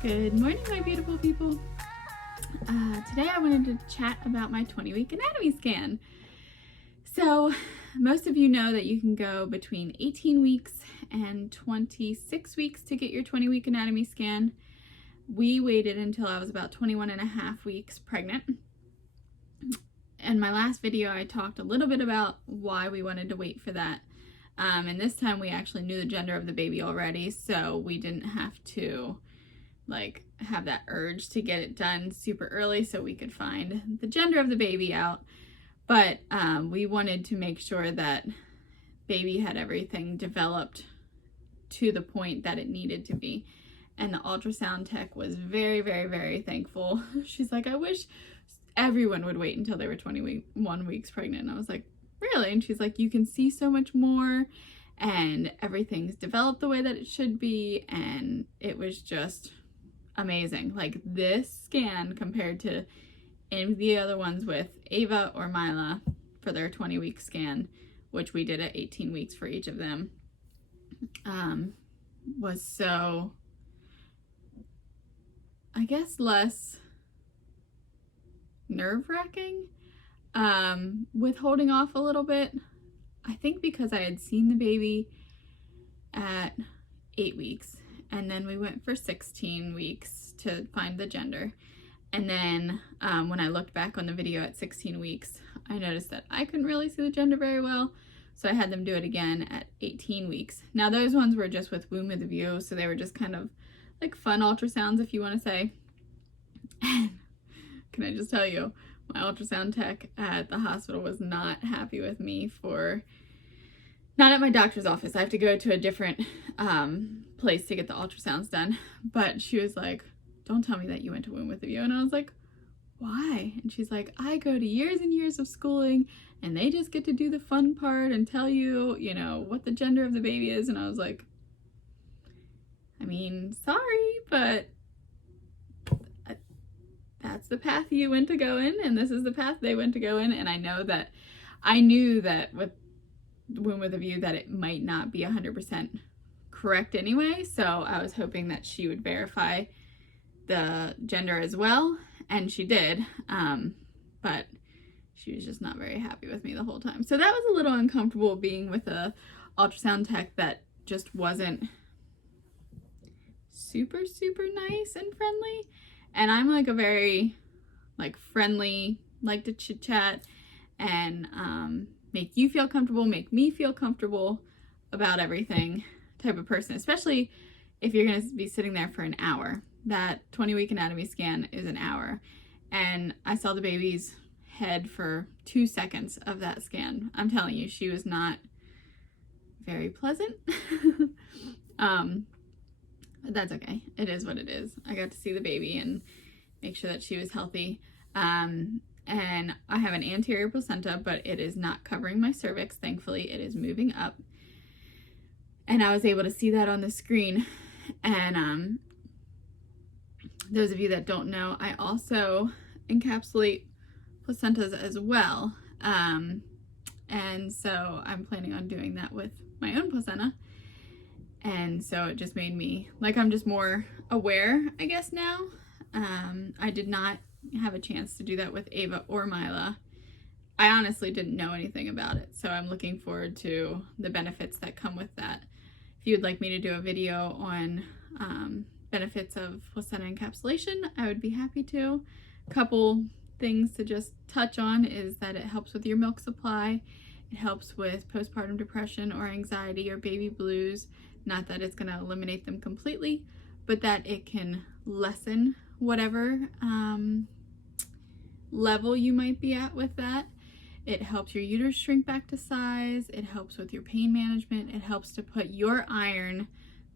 Good morning, my beautiful people. Today I wanted to chat about my 20-week anatomy scan. So most of you know that you can go between 18 weeks and 26 weeks to get your 20-week anatomy scan. We waited until I was about 21 and a half weeks pregnant. In my last video, I talked a little bit about why we wanted to wait for that. And this time we actually knew the gender of the baby already, so we didn't have to have that urge to get it done super early so we could find the gender of the baby out. But we wanted to make sure that baby had everything developed to the point that it needed to be. And the ultrasound tech was very, very, very thankful. She's like, I wish everyone would wait until they were 21 weeks pregnant. And I was like, really? And she's like, you can see so much more and everything's developed the way that it should be. And it was just amazing. Like, this scan compared to any of the other ones with Ava or Mila for their 20-week scan, which we did at 18 weeks for each of them, was so, I guess, less nerve-wracking, with holding off a little bit. I think because I had seen the baby at 8 weeks, and then we went for 16 weeks to find the gender. And then when I looked back on the video at 16 weeks, I noticed that I couldn't really see the gender very well. So I had them do it again at 18 weeks. Now those ones were just with Womb with a View, so they were just kind of like fun ultrasounds, if you want to say. And can I just tell you, my ultrasound tech at the hospital was not happy with me for, not at my doctor's office. I have to go to a different place to get the ultrasounds done. But she was like, don't tell me that you went to Womb with a View. And I was like, why? And she's like, I go to years and years of schooling and they just get to do the fun part and tell you, you know, what the gender of the baby is. And I was like, I mean, sorry, but that's the path you went to go in, and this is the path they went to go in. And I knew that with Womb with a View that it might not be 100% correct anyway. So I was hoping that she would verify the gender as well, and she did, but she was just not very happy with me the whole time. So that was a little uncomfortable, being with a ultrasound tech that just wasn't super nice and friendly. And I'm like a very friendly, like to chit chat and make you feel comfortable, make me feel comfortable about everything type of person, especially if you're going to be sitting there for an hour. That 20-week anatomy scan is an hour, and I saw the baby's head for 2 seconds of that scan. I'm telling you, she was not very pleasant. But that's okay. It is what it is. I got to see the baby and make sure that she was healthy. And I have an anterior placenta, but it is not covering my cervix. Thankfully, it is moving up. And I was able to see that on the screen. And those of you that don't know, I also encapsulate placentas as well. And so I'm planning on doing that with my own placenta. And so it just made me, I'm just more aware, I guess, now. I did not have a chance to do that with Ava or Mila. I honestly didn't know anything about it. So I'm looking forward to the benefits that come with that. If you'd like me to do a video on benefits of placenta encapsulation, I would be happy to. A couple things to just touch on is that it helps with your milk supply. It helps with postpartum depression or anxiety or baby blues. Not that it's going to eliminate them completely, but that it can lessen whatever level you might be at with that. It helps your uterus shrink back to size. It helps with your pain management. It helps to put your iron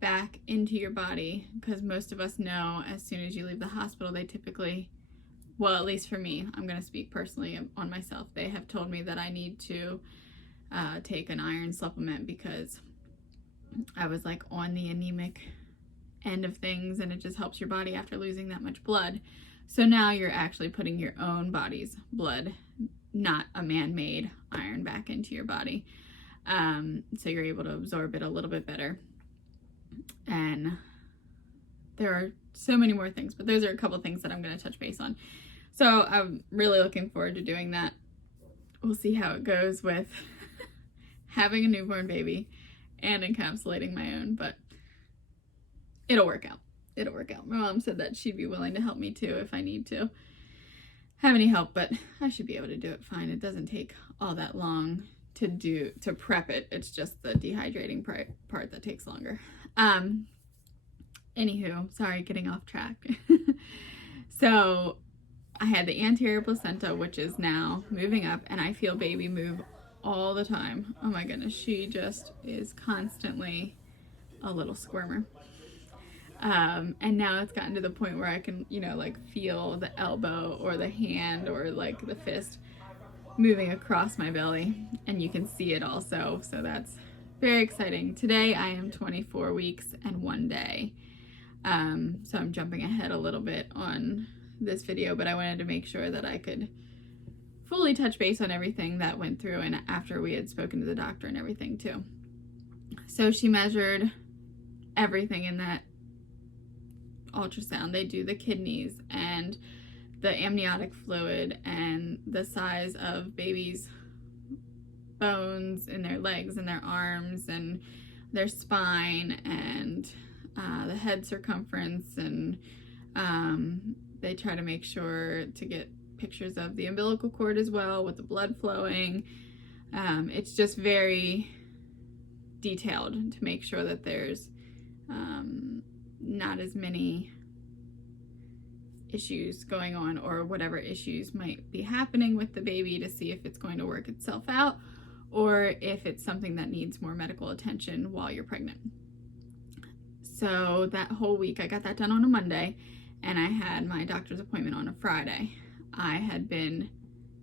back into your body, because most of us know as soon as you leave the hospital, they typically, well, at least for me, I'm going to speak personally on myself, they have told me that I need to take an iron supplement because I was on the anemic end of things, and it just helps your body after losing that much blood. So now you're actually putting your own body's blood, not a man-made iron, back into your body. So you're able to absorb it a little bit better. And there are so many more things, but those are a couple things that I'm going to touch base on. So I'm really looking forward to doing that. We'll see how it goes with having a newborn baby and encapsulating my own, but it'll work out. It'll work out. My mom said that she'd be willing to help me too if I need to have any help, but I should be able to do it fine. It doesn't take all that long to prep it. It's just the dehydrating part that takes longer. Anywho, sorry, getting off track. So I had the anterior placenta, which is now moving up, and I feel baby move all the time. Oh my goodness, she just is constantly a little squirmer. And now it's gotten to the point where I can, like feel the elbow or the hand or like the fist moving across my belly, and you can see it also. So that's very exciting. Today I am 24 weeks and 1 day. So I'm jumping ahead a little bit on this video, but I wanted to make sure that I could fully touch base on everything that went through and after we had spoken to the doctor and everything too. So she measured everything in that ultrasound. They do the kidneys and the amniotic fluid and the size of babies' bones in their legs and their arms and their spine and the head circumference, and they try to make sure to get pictures of the umbilical cord as well with the blood flowing. It's just very detailed to make sure that there's not as many issues going on, or whatever issues might be happening with the baby, to see if it's going to work itself out or if it's something that needs more medical attention while you're pregnant. So that whole week, I got that done on a Monday, and I had my doctor's appointment on a Friday. I had been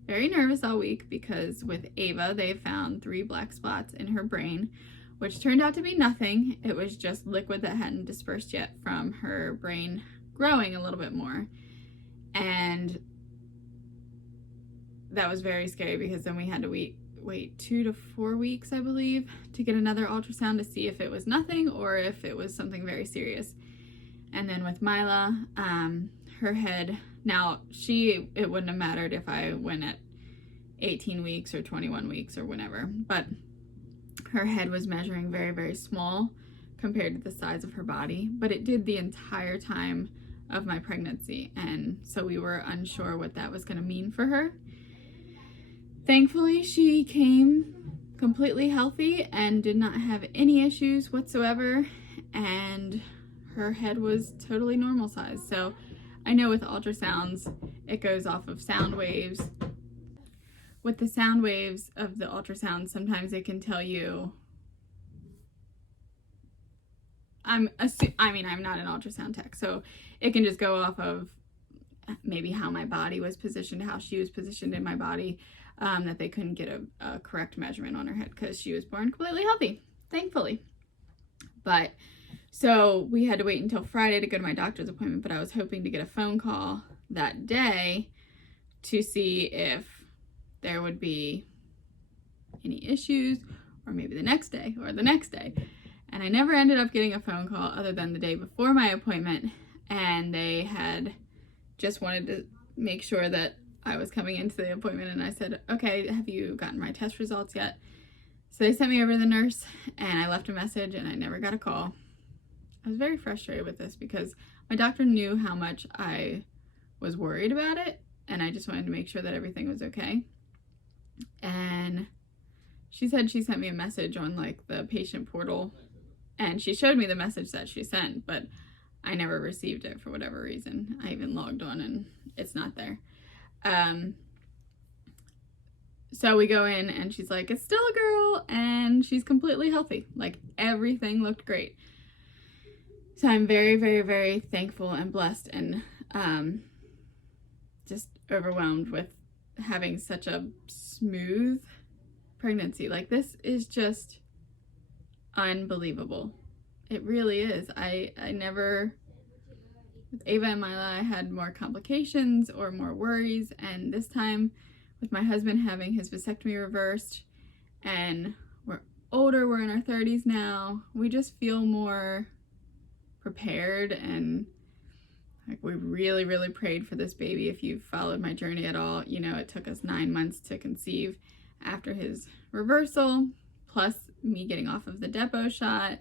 very nervous all week because with Ava, they found 3 black spots in her brain, which turned out to be nothing. It was just liquid that hadn't dispersed yet from her brain growing a little bit more. And that was very scary because then we had to wait 2 to 4 weeks, I believe, to get another ultrasound to see if it was nothing or if it was something very serious. And then with Mila, her head, now it wouldn't have mattered if I went at 18 weeks or 21 weeks or whenever, but her head was measuring very, very small compared to the size of her body, but it did the entire time of my pregnancy, and so we were unsure what that was going to mean for her. Thankfully, she came completely healthy and did not have any issues whatsoever, and her head was totally normal size. So I know with ultrasounds, it goes off of sound waves. With the sound waves of the ultrasound, sometimes it can tell you, I'm not an ultrasound tech, so it can just go off of maybe how my body was positioned, how she was positioned in my body, that they couldn't get a correct measurement on her head because she was born completely healthy, thankfully. But so we had to wait until Friday to go to my doctor's appointment, but I was hoping to get a phone call that day to see if there would be any issues, or maybe the next day or the next day. And I never ended up getting a phone call other than the day before my appointment, and they had just wanted to make sure that I was coming into the appointment, and I said, okay, have you gotten my test results yet? So they sent me over to the nurse, and I left a message, and I never got a call. I was very frustrated with this because my doctor knew how much I was worried about it, and I just wanted to make sure that everything was okay. And she said she sent me a message on like the patient portal, and she showed me the message that she sent, but I never received it for whatever reason. I even logged on and it's not there. So we go in and she's like, it's still a girl and she's completely healthy. Like everything looked great. So I'm very, very, very thankful and blessed and just overwhelmed with having such a smooth pregnancy. Like this is just unbelievable. It really is. I never, with Ava and Mila, I had more complications or more worries, and this time with my husband having his vasectomy reversed and we're older, we're in our 30s now, we just feel more prepared, and like we really, really prayed for this baby. If you've followed my journey at all, you know it took us 9 months to conceive after his reversal, plus me getting off of the Depo shot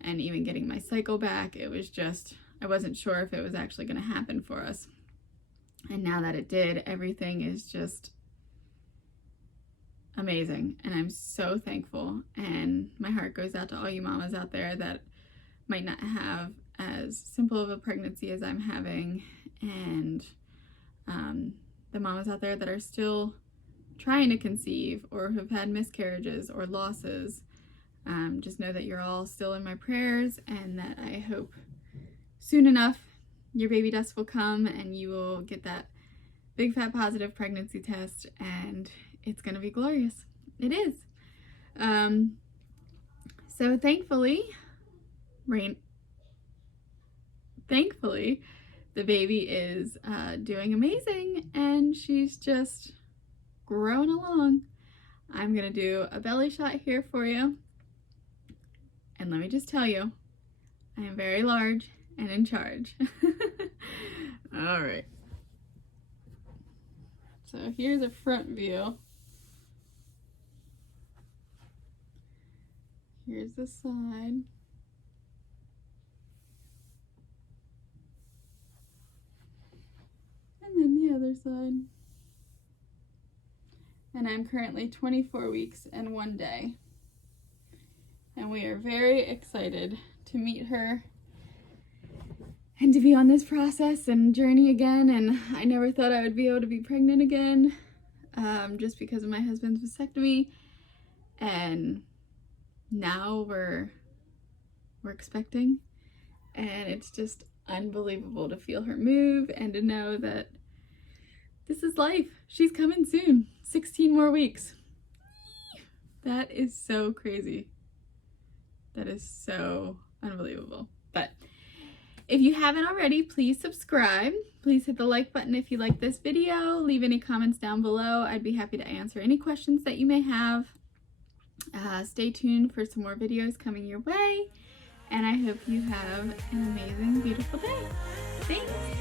and even getting my cycle back. It was just, I wasn't sure if it was actually going to happen for us. And now that it did, everything is just amazing. And I'm so thankful. And my heart goes out to all you mamas out there that might not have as simple of a pregnancy as I'm having. And the mamas out there that are still trying to conceive or have had miscarriages or losses. Just know that you're all still in my prayers, and that I hope soon enough your baby dust will come and you will get that big fat positive pregnancy test, and it's gonna be glorious. It is. So thankfully the baby is doing amazing, and she's just growing along. I'm gonna do a belly shot here for you, and let me just tell you, I am very large and in charge. All right. So here's a front view. Here's the side. And then the other side. And I'm currently 24 weeks and 1 day. And we are very excited to meet her and to be on this process and journey again. And I never thought I would be able to be pregnant again, just because of my husband's vasectomy. And now we're expecting, and it's just unbelievable to feel her move and to know that this is life. She's coming soon. 16 more weeks. That is so crazy. That is so unbelievable. But if you haven't already, please subscribe. Please hit the like button if you like this video. Leave any comments down below. I'd be happy to answer any questions that you may have. Stay tuned for some more videos coming your way. And I hope you have an amazing, beautiful day. Thanks.